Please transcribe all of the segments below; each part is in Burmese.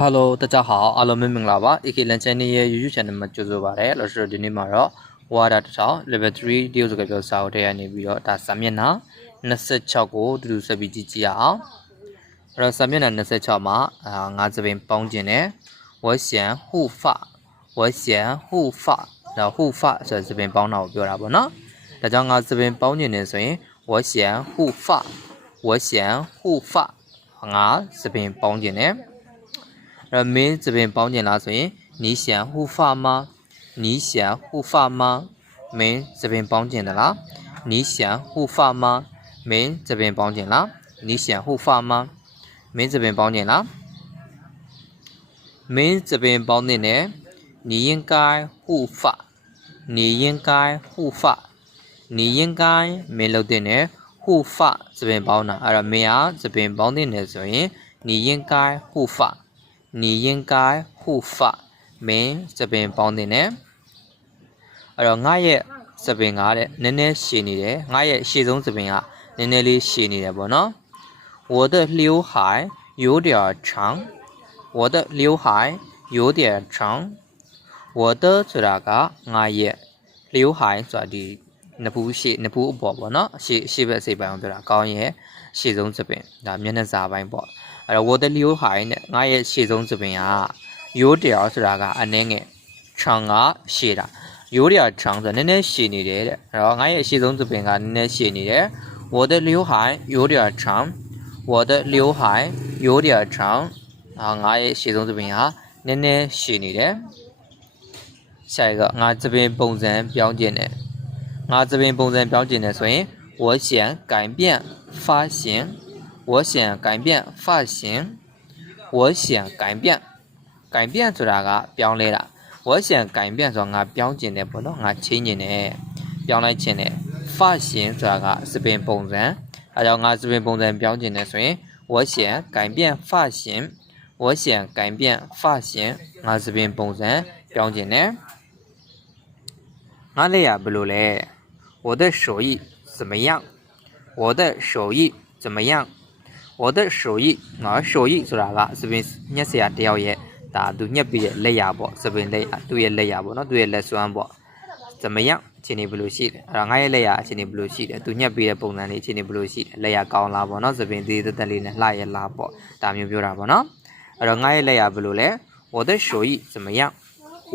Hello 大家好အားလုံးမင်္ဂလာပါ AK Lan Channel ရဲ့ YouTube Channel မှာကြိုဆိုပါရစေလို့ဆိုတော့ဒီနေ့မှာတော့ Water တစ်ထောင် Level 3တရုတ်စကားပြောစာအုပ်ထဲကနေပြီးတော့ဒါစာမျက်နှာ26ကိုတူတူဆက်ပြီးကြည့်ကြည့်ရအောင်အဲ့တော့စာမျက်နှာ26မှာအာငါးစပင်ပေါင်းကျင်တယ်ဝက်ရှန်ဟုဖဝက်ရှန်ဟုဖတော့ဟုဖဆိုတဲ့စပင်ပေါင်းတာကိုပြောတာပေါ့နော်ဒါကြောင့်ငါစပင်ပေါင်းကျင်တယ်ဆိုရင်ဝက်ရှန်ဟုဖဝက်ရှန်ဟုဖငါစပင်ပေါင်းကျင်တ ယ် အဲ့တော့မင်းသပင်ပေါင်းကျင်လားဆိုရင်နီးရှန်ဟူဖာမနီးရှန်ဟူဖာမမင်းသပင်ပေါင်းကျင်သလားနီးရှန်ဟူဖာမမင်းသပင်ပေါင်းကျင်လားနီးရှန်ဟူဖာမမင်းသပင်ပေါင်းကျင်လားမင်းသပင်ပေါင်းတဲ့နဲ့你应该护发你应该护发你应该မင်းလုပ်တဲ့နဲ့护发သပင်ပေါင်းတာအဲ့တော့မင်းကသပင်ပေါင်းတဲ့နဲ့ဆိုရင်你应该护发 你应该护发မင်းစပင်ပေါင်းတင်တယ်အဲ့တော့ငါရဲ့စပင်ကတဲ့နည်းနည်းရှည်နေတယ်ငါရဲ့ရှည်ဆုံးစပင်ကနည်းနည်းလေးရှည်နေတယ်ပေါ့နော်我的刘海有点长我的刘海有点长我的ဆိုတာကငါရဲ့刘海ဆိုတာဒီ နဖူးရှေ့နဖူးအပေါ်ပေါ့နော်ရှေ့ရှေ့ဘက်စိတ်ပိုင်းကိုပြောတာကောင်းရဲ့ရှေ့ဆုံးစပင်ဒါမျက်နှာစာပိုင်းပေါ့အဲ့တော့ water liu hai နဲ့ငါရဲ့ရှေ့ဆုံးစပင်ကရိုးတရာဆိုတာကအနှဲငယ်ခြံကရှည်တာရိုးတရာခြံဆိုတော့နည်းနည်းရှည်နေတယ်တဲ့အဲ့တော့ငါရဲ့ရှေ့ဆုံးစပင်ကနည်းနည်းရှည်နေတယ် water liu hai ရိုးတရာခြံ water liu hai ရိုးတရာခြံအာငါရဲ့ရှေ့ဆုံးစပင်ကနည်းနည်းရှည်နေတယ်下一个ငါစပင်ပုံစံပြောင်းကျ င်တယ်ငါစပင်ပုံစံပြောင်းကျင်တယ်ဆိုရင်我想改变发型我想改变发型我想改变改变ဆိုတာကပြောင်းလဲတာ我想改变ဆိုတာငါပြောင်းကျင်တယ်ပေါ့နော်ငါချင်းကျင်တယ်ပြောင်းလိုက်ခြင်းတယ်发型ဆိုတာကစပင်ပုံစံအဲကြောင့်ငါစပင်ပုံစံပြောင်းကျင်တယ်ဆိုရင်我想改变发型我想改变发型ငါစပင်ပုံစံပြောင်းကျင်တယ်ငါလက်ရဘယ်လိုလဲ 我的手艺怎么样我的手艺怎么样我的手艺ငါ手艺ဆိုတာကစပင်ညက်စရာတယောက်ရဲ့ဒါသူညက်ပြီးတဲ့လက်ရပေါ့စပင်လက်ရသူ့ရဲ့လက်ရပေါ့နော်သူ့ရဲ့လက်စွမ်းပေါ့怎么样အချိန်နေဘယ်လိုရှိလဲအဲ့တော့ငါရဲ့လက်ရအချိန်နေဘယ်လိုရှိလဲသူညက်ပြီးတဲ့ပုံစံလေးအချိန်နေဘယ်လိုရှိလဲလက်ရကောင်းလားပေါ့နော်စပင်သေးသေးတက်လေးနဲ့လှရဲ့လားပေါ့ဒါမျိုးပြောတာပေါ့နော်အဲ့တော့ငါရဲ့လက်ရဘယ်လိုလဲ我的手艺怎么样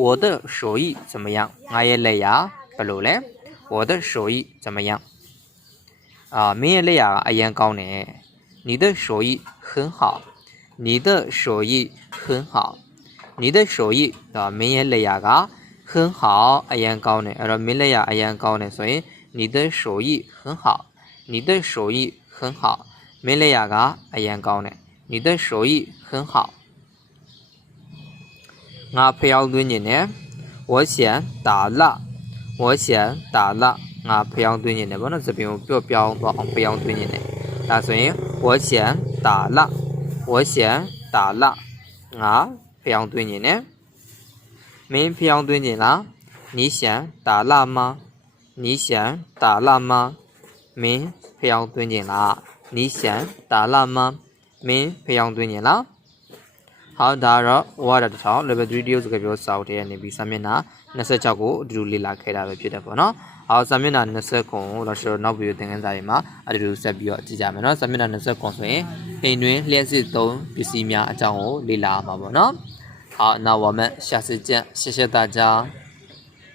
我的手艺怎么样ငါရဲ့လက်ရဘယ်လိုလဲ 我的手艺怎么样？”啊，明眼泪呀，阿言高呢，你的手艺很好，你的手艺很好，你的手艺啊，明眼泪呀嘎，很好，阿言高呢，阿说明眼呀，阿言高呢，所以你的手艺很好，你的手艺很好，明眼呀嘎，阿言高呢，你的手艺很好。那培养多年呢？我想打了。我先打了啊，培养对你的，我那这边不表表到培养对你的，那所以我先打了，我先打了啊，培养对你呢，没培养对你了，你先打了吗？你先打了吗？没培养对你了，你先打了吗？没培养对你了。 ဟောဒါတော့ဝါတာတစ်ထောင် level 3တရုပ်စကားပြောစာအုပ်ထဲကနေပြီးစာမျက်နှာ26ကိုအတူတူလေ့လာခဲ့တာပဲဖြစ်တယ်ပေါ့နော်။အော်စာမျက်နှာ29ကိုတော့ကျွန်တော်နောက်ဗီဒီယိုသင်ခန်းစာတွေမှာအတူတူဆက်ပြီးတော့ကြည့်ကြမယ်နော်။စာမျက်နှာ29ဆိုရင်အိမ်တွင်လျှက်စစ်သုံးပစ္စည်းများအကြောင်းကိုလေ့လာမှာပေါ့နော်။အော်နောက်ပါမယ်ရှာစစ်ချက်ရှက်ရှက်သားကြား